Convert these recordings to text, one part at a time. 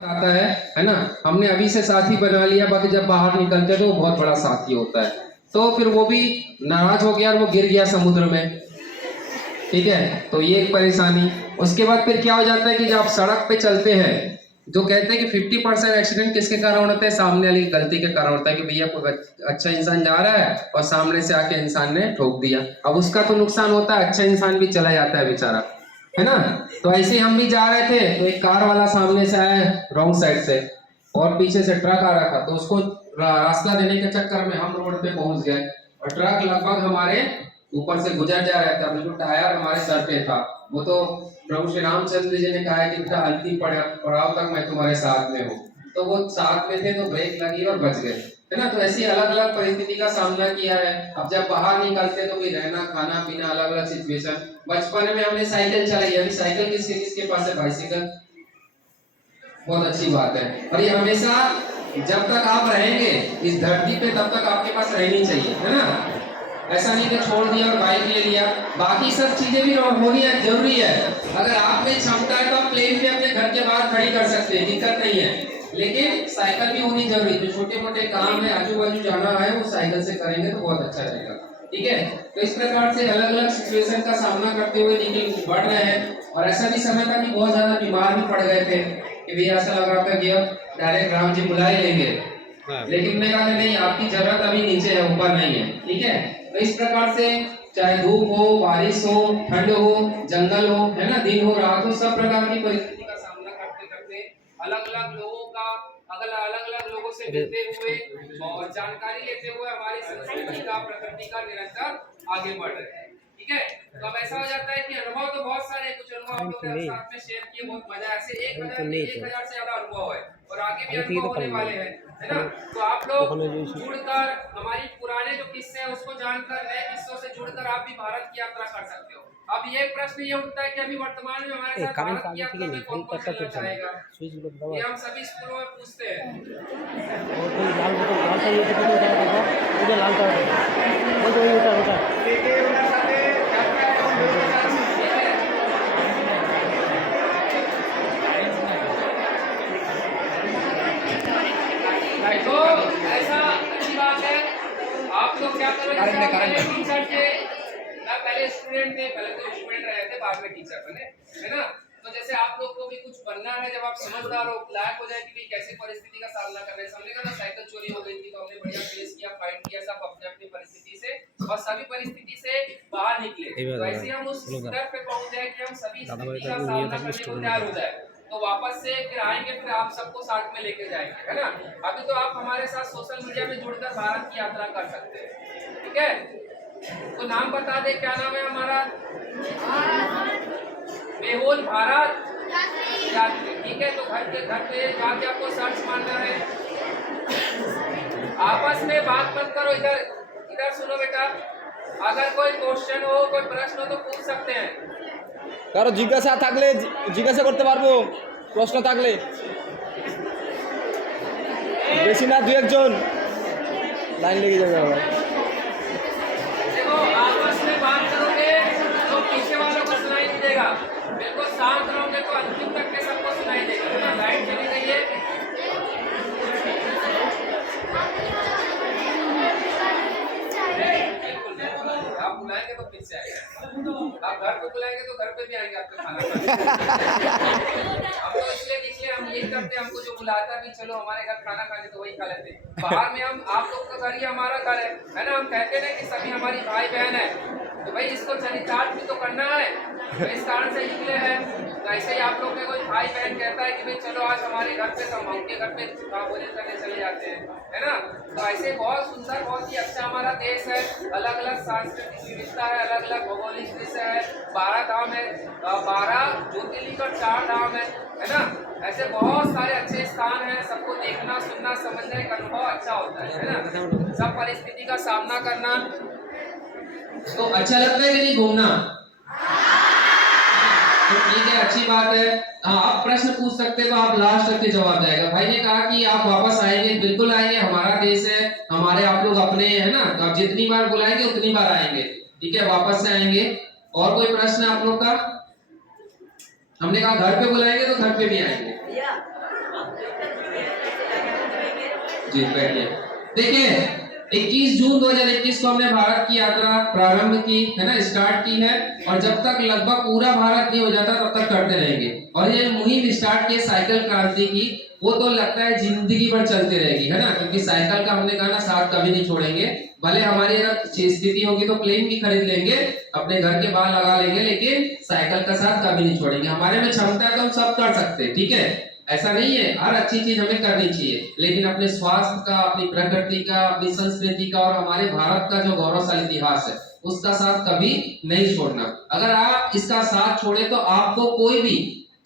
आता है ना। हमने अभी से साथी बना लिया, बाकी जब बाहर निकलते हैं तो वो बहुत बड़ा साथी होता है। तो फिर वो भी नाराज हो गया और वो गिर गया समुद्र में, ठीक है। तो ये एक परेशानी। उसके बाद फिर क्या हो जाता है कि जब आप सड़क पे चलते हैं, जो कहते हैं कि 50% एक्सीडेंट किसके कारण होता है? सामने वाली की गलती के कारण होता है कि भैया कोई अच्छा इंसान जा रहा है और सामने से आके इंसान ने ठोक दिया। अब उसका तो नुकसान होता है, अच्छा इंसान भी चला जाता है बेचारा, है ना। तो ऐसे ही हम भी जा रहे थे तो एक कार वाला सामने से आया रॉन्ग साइड से और पीछे से ट्रक आ रहा था, तो उसको रास्ता देने के चक्कर में हम रोड पे पहुंच गए और ट्रक लगभग हमारे ऊपर से गुजर जा रहा था, बिल्कुल टायर हमारे सर पे था। वो तो प्रभु श्री रामचंद्र जी ने कहा है कि बेटा अंतिम पड़ाव तक मैं तुम्हारे साथ में हूँ। तो वो साथ में थे तो ब्रेक लगी और बच गए, है ना। तो ऐसी अलग अलग परिस्थिति का सामना किया है। अब जब बाहर निकलते तो भी रहना खाना पीना अलग अलग सिचुएशन। बचपन में हमने साइकिल चलाई, अभी साइकिल किसके पास है? बाइसिकल, बहुत अच्छी बात है। और ये हमेशा जब तक आप रहेंगे इस धरती पे तब तक आपके पास रहनी चाहिए, है ना। ऐसा नहीं कि छोड़ दिया और बाइक ले लिया। बाकी सब चीजें भी होनी है, जरूरी है। अगर आप में क्षमता है तो आप प्लेन भी अपने घर के बाहर खड़ी कर सकते हैं, दिक्कत नहीं है। लेकिन साइकिल भी होनी जरूरी। जो छोटे मोटे काम है आजू बाजू जाना है वो साइकिल से करेंगे तो बहुत अच्छा रहेगा, ठीक है। तो इस प्रकार से अलग अलग सिचुएशन का सामना करते हुए निकल बढ़ रहे हैं। और ऐसा भी समय था कि बहुत ज्यादा बीमार भी पड़ गए थे कि भैया ऐसा लग रहा था कि अब डायरेक्ट राम जी बुला ही लेंगे, लेकिन मैं कहा नहीं, आपकी जरूरत अभी नीचे है, ऊपर नहीं है, ठीक है। तो इस प्रकार से चाहे धूप हो, बारिश हो, ठंड हो, जंगल हो, है ना, दिन हो रात हो, सब प्रकार की परिस्थिति का सामना करते करते अलग अलग लोगों का अलग अलग लोगों से मिलते हुए और जानकारी लेते हुए हमारी संस्कृति का प्रकृति का निरंतर आगे बढ़ रहे हैं, ठीक है। तो अब ऐसा हो जाता है कि अनुभव तो बहुत सारे, कुछ अनुभव हम लोग साथ में शेयर किए, बहुत मजा। ऐसे 1000 से ज्यादा अनुभव है और आगे भी अनुभव होने वाले हैं, है ना। तो आप लोग जुड़कर हमारी पुराने जो किस्से हैं उसको जानकर नए किस्सों से जुड़कर आप भी भारत की यात्रा कर सकते हो। अब ये प्रश्न ये उठता है कि अभी वर्तमान में हमारे साथ भारत की यात्रा में कौन कौन चलना चाहेगा? ये हम सभी स्कूलों में पूछते हैं। तो ऐसा अच्छी बात है। आप लोग क्या करो, टीचर थे ना, पहले स्टूडेंट थे, पहले तो स्टूडेंट रहे थे, बाद में टीचर बने, है ना। तो जैसे आप लोग को भी कुछ बनना है, जब आप समझदार हो, लायक हो जाए कि भाई कैसे परिस्थिति का सामना करना है। हमने कहा साइकिल चोरी हो गई थी तो हमने बढ़िया फेस किया, फाइट किया, सब अपने अपनी परिस्थिति से और सभी परिस्थिति से बाहर निकले। तो ऐसे हम उस स्तर पे पहुंच जाए कि हम सभी स्थिति का सामना करने को तैयार हो जाए, तो वापस से फिर आएंगे, फिर आप सबको साथ में लेके जाएंगे, है ना। अभी तो आप हमारे साथ सोशल मीडिया में जुड़कर भारत की यात्रा कर सकते हैं, ठीक है। तो नाम बता दे, क्या नाम है हमारा? मेहुल भारत यात्री, ठीक है। तो घर पे जाके आपको सर्च मारना है। आपस में बात मत करो, इधर सुनो बेटा। अगर कोई क्वेश्चन हो, कोई प्रश्न हो तो पूछ सकते हैं। কারো জিজ্ঞাসা থাকলে জিজ্ঞাসা করতে পারবো, প্রশ্ন থাকলে। বেশি না, 2-1 লাইন লেগে যাবে আবার। देखो आपस में बात करोगे तो पीछे वालों को सुनाई नहीं देगा, बिल्कुल शांत रहोगे तो अंतिम तक के सबको सुनाई देगा, है ना। लाइट चली गई है। आप बुलाएंगे तो फिर से आएगा, आप घर पे बुलाएंगे तो घर पे भी आएंगे आपका खाना खाने। हम तो इसलिए हम ये करते हैं, हमको जो बुलाता भी चलो हमारे घर खाना खाने तो वही खा लेते हैं। बाहर में हम आप लोग का घर ही हमारा घर है ना। हम कहते हैं कि सभी हमारी भाई बहन है, तो भाई इसको चरितार्थ भी तो करना है, तो इस कारण से निकले हैं। तो ऐसे ही आप लोग में कोई भाई बहन कहता है कि भाई चलो आज हमारे घर पे, तो हम उनके घर पे भोजन करने चले जाते हैं, है ना। तो ऐसे बहुत सुंदर, बहुत ही अच्छा हमारा देश है। अलग अलग सांस्कृतिक विविधता है, अलग अलग भौगोलिक दृश्य है, 12 धाम है, 12 ज्योतिर्लिंग और 4 धाम है ना। ऐसे बहुत सारे अच्छे स्थान हैं, सबको देखना सुनना समझने का अनुभव अच्छा होता है ना। सब परिस्थिति का सामना करना तो अच्छा लगता है कि नहीं घूमना? तो ठीक है, अच्छी बात है। हाँ, आप प्रश्न पूछ सकते हो, आप लास्ट तक के जवाब जाएगा। भाई ने कहा कि आप वापस आएंगे, बिल्कुल आएंगे, हमारा देश है, हमारे आप लोग अपने, है ना। तो आप जितनी बार बुलाएंगे उतनी बार आएंगे, ठीक है, वापस से आएंगे। और कोई प्रश्न है आप लोग का? हमने कहा घर पे बुलाएंगे तो घर पे भी आएंगे। जी बैठिए। देखिए 21 जून 2021 को हमने भारत की यात्रा प्रारंभ की है ना, स्टार्ट की है, और जब तक लगभग पूरा भारत नहीं हो जाता तब तक करते रहेंगे। और ये मुहिम स्टार्ट की साइकिल क्रांति की, वो तो लगता है जिंदगी भर चलती रहेगी है ना, क्योंकि साइकिल का हमने कहा ना साथ कभी नहीं छोड़ेंगे। भले हमारी अगर स्थिति होगी तो प्लेन भी खरीद लेंगे, अपने घर के बाहर लगा लेंगे, लेकिन साइकिल का साथ कभी नहीं छोड़ेंगे। हमारे में क्षमता है तो हम सब कर सकते हैं, ठीक है, ऐसा नहीं है, हर अच्छी चीज हमें करनी चाहिए, लेकिन अपने स्वास्थ्य का, अपनी प्रकृति का, अपनी संस्कृति का और हमारे भारत का जो गौरवशाली इतिहास है उसका साथ कभी नहीं छोड़ना। अगर आप इसका साथ छोड़े तो आपको कोई भी,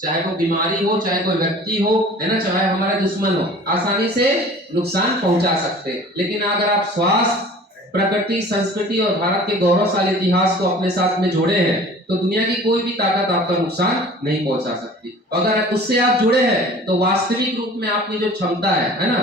चाहे वो बीमारी हो, चाहे कोई व्यक्ति हो है ना, चाहे हमारा दुश्मन हो, आसानी से नुकसान पहुंचा सकते हैं। लेकिन अगर आप स्वास्थ्य, प्रकृति, संस्कृति और भारत के गौरवशाली इतिहास को अपने साथ में जोड़े हैं तो दुनिया की कोई भी ताकत आपका नुकसान नहीं पहुंचा सकती। अगर उससे आप जुड़े हैं तो वास्तविक रूप में आपकी जो क्षमता है ना,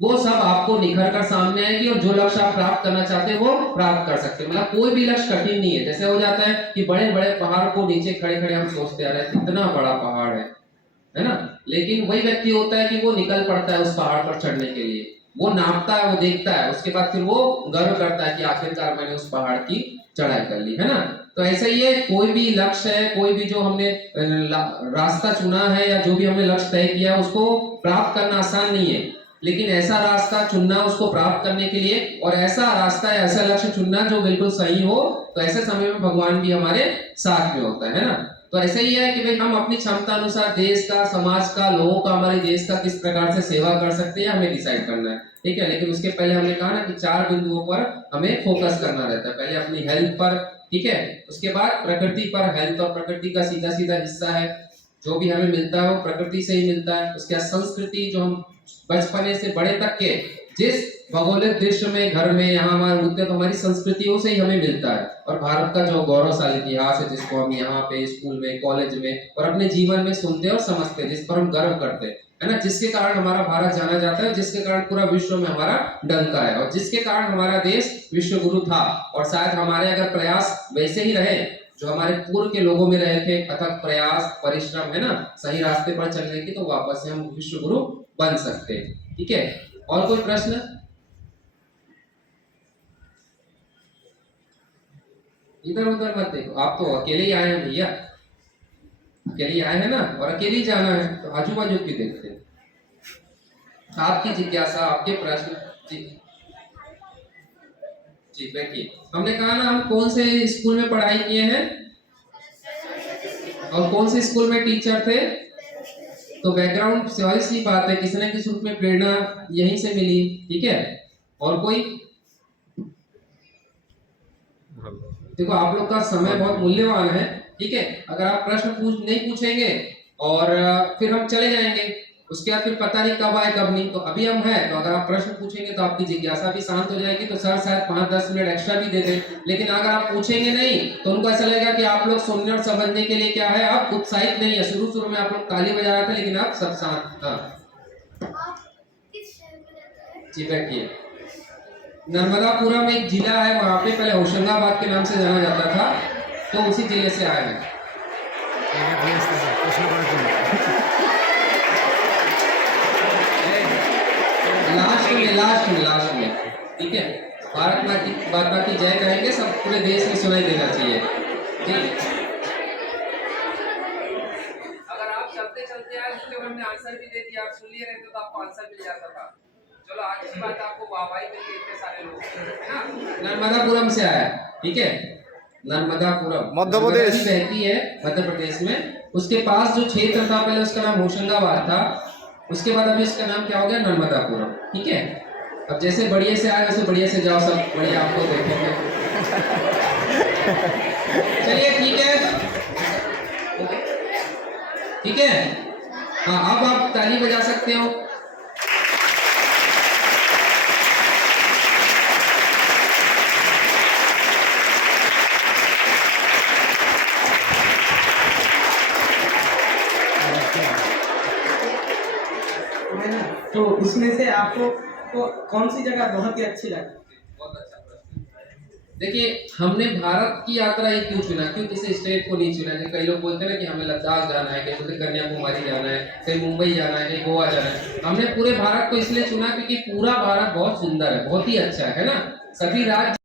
वो सब आपको निखर कर सामने आएगी और जो लक्ष्य आप प्राप्त करना चाहते हैं वो प्राप्त कर सकते हैं। मतलब कोई भी लक्ष्य कठिन नहीं है। जैसे हो जाता है कि बड़े बड़े पहाड़ को नीचे खड़े खड़े हम सोचते आ रहे हैं कितना बड़ा पहाड़ है ना, लेकिन वही व्यक्ति होता है कि वो निकल पड़ता है उस पहाड़ पर चढ़ने के लिए, वो नापता है, वो देखता है, उसके बाद फिर वो गर्व करता है कि आखिरकार मैंने उस पहाड़ की चढ़ाई कर ली है ना। तो ऐसा ही है, कोई भी लक्ष्य है, कोई भी जो हमने रास्ता चुना है या जो भी हमने लक्ष्य तय किया उसको प्राप्त करना आसान नहीं है, लेकिन ऐसा रास्ता चुनना उसको प्राप्त करने के लिए, और ऐसा रास्ता या ऐसा लक्ष्य चुनना जो बिल्कुल सही हो, तो ऐसे समय में भगवान भी हमारे साथ में होता है ना। तो ऐसे ही है कि भाई हम अपनी क्षमता अनुसार देश का, समाज का, लोगों का, हमारे देश का किस प्रकार से सेवा कर सकते हैं हमें डिसाइड करना है, ठीक है। लेकिन उसके पहले हमने कहा ना कि 4 बिंदुओं पर हमें फोकस करना रहता है। पहले अपनी हेल्थ पर, ठीक है, उसके बाद प्रकृति पर। हेल्थ और प्रकृति का सीधा सीधा हिस्सा है, जो भी हमें मिलता है वो प्रकृति से ही मिलता है। उसके बाद संस्कृति, जो हम बचपने से बड़े तक के जिस भौगोलिक दृश्य में, घर में, यहाँ हमारे उठते तो हमारी संस्कृतियों से ही हमें मिलता है। और भारत का जो गौरवशाली इतिहास है जिसको हम यहाँ पे स्कूल में, कॉलेज में और अपने जीवन में सुनते और समझते, जिस पर हम गर्व करते हैं है ना, जिसके कारण हमारा भारत जाना जाता है, जिसके कारण पूरा विश्व में हमारा डंका है, और जिसके कारण हमारा देश विश्व गुरु था। और शायद हमारे अगर प्रयास वैसे ही रहे जो हमारे पूर्व के लोगों में रहे थे, अथक प्रयास, परिश्रम है ना, सही रास्ते पर चलने की, तो वापस से हम विश्व गुरु बन सकते हैं, ठीक है। और कोई प्रश्न? इधर उधर मत देखो, आप तो अकेले ही आए हैं भैया, अकेले ही आए हैं ना, और अकेले ही जाना है, तो आजू बाजू क्यों देखते हैं? आपकी जिज्ञासा, आपके प्रश्न। जी जी बैठिए। हमने कहा ना हम कौन से स्कूल में पढ़ाई किए हैं और कौन से स्कूल में टीचर थे, तो बैकग्राउंड स्वाभाविक सी बात है, किसी न किसी रूप में प्रेरणा यहीं से मिली, ठीक है। और कोई? देखो आप लोग का समय बहुत मूल्यवान है, ठीक है। अगर आप प्रश्न नहीं पूछेंगे और फिर हम चले जाएंगे, उसके बाद फिर पता नहीं कब आए कब नहीं, तो अभी हम हैं, तो अगर आप प्रश्न पूछेंगे तो आपकी जिज्ञासा भी शांत हो जाएगी, तो सर शायद 5-10 मिनट एक्स्ट्रा भी दे दें। लेकिन अगर आप पूछेंगे नहीं तो उनको ऐसा लगेगा कि आप लोग सुनने और समझने के लिए क्या है, आप उत्साहित नहीं है। शुरू में आप लोग ताली बजा रहे थे, लेकिन आप सब शांत। हाँ जी बैठिए। नर्मदापुरम एक जिला है, वहाँ पे पहले होशंगाबाद के नाम से जाना जाता था, तो उसी जिले से आए हैं। लास्ट में ठीक है, भारत माता की जय कहेंगे, सब पूरे देश में सुनाई देना चाहिए, ठीक। अगर आप चलते चलते आए तो हमने आंसर भी दे दिया, आप सुन लिए रहते तो आपको आंसर मिल जाता था। चलो अच्छी बात, आपको वाहवाही मिली इतने सारे लोग, है ना। नर्मदापुरम से आया, ठीक है, नर्मदापुरम मध्य प्रदेश बहती है मध्य प्रदेश में। उसके पास जो क्षेत्र था पहले उसका नाम होशंगाबाद था, उसके बाद अभी इसका नाम क्या हो गया, नर्मदापुरम, ठीक है। अब जैसे बढ़िया से आए वैसे बढ़िया से जाओ, सब बढ़िया आपको देखेंगे। चलिए ठीक है, ठीक है। हाँ अब आप ताली बजा सकते हो। तो उसमें से आपको तो कौन सी जगह बहुत ही अच्छी लगी? बहुत अच्छा प्रश्न। देखिए हमने भारत की यात्रा ही क्यों चुना, क्यों किसी स्टेट को नहीं चुना? कि कई लोग बोलते हैं ना कि हमें लद्दाख जाना है, कहीं बोलते कन्याकुमारी जाना है, कहीं मुंबई जाना है, कहीं गोवा जाना है। हमने पूरे भारत को इसलिए चुना क्योंकि पूरा भारत बहुत सुंदर है, बहुत ही अच्छा है ना। सभी राज्य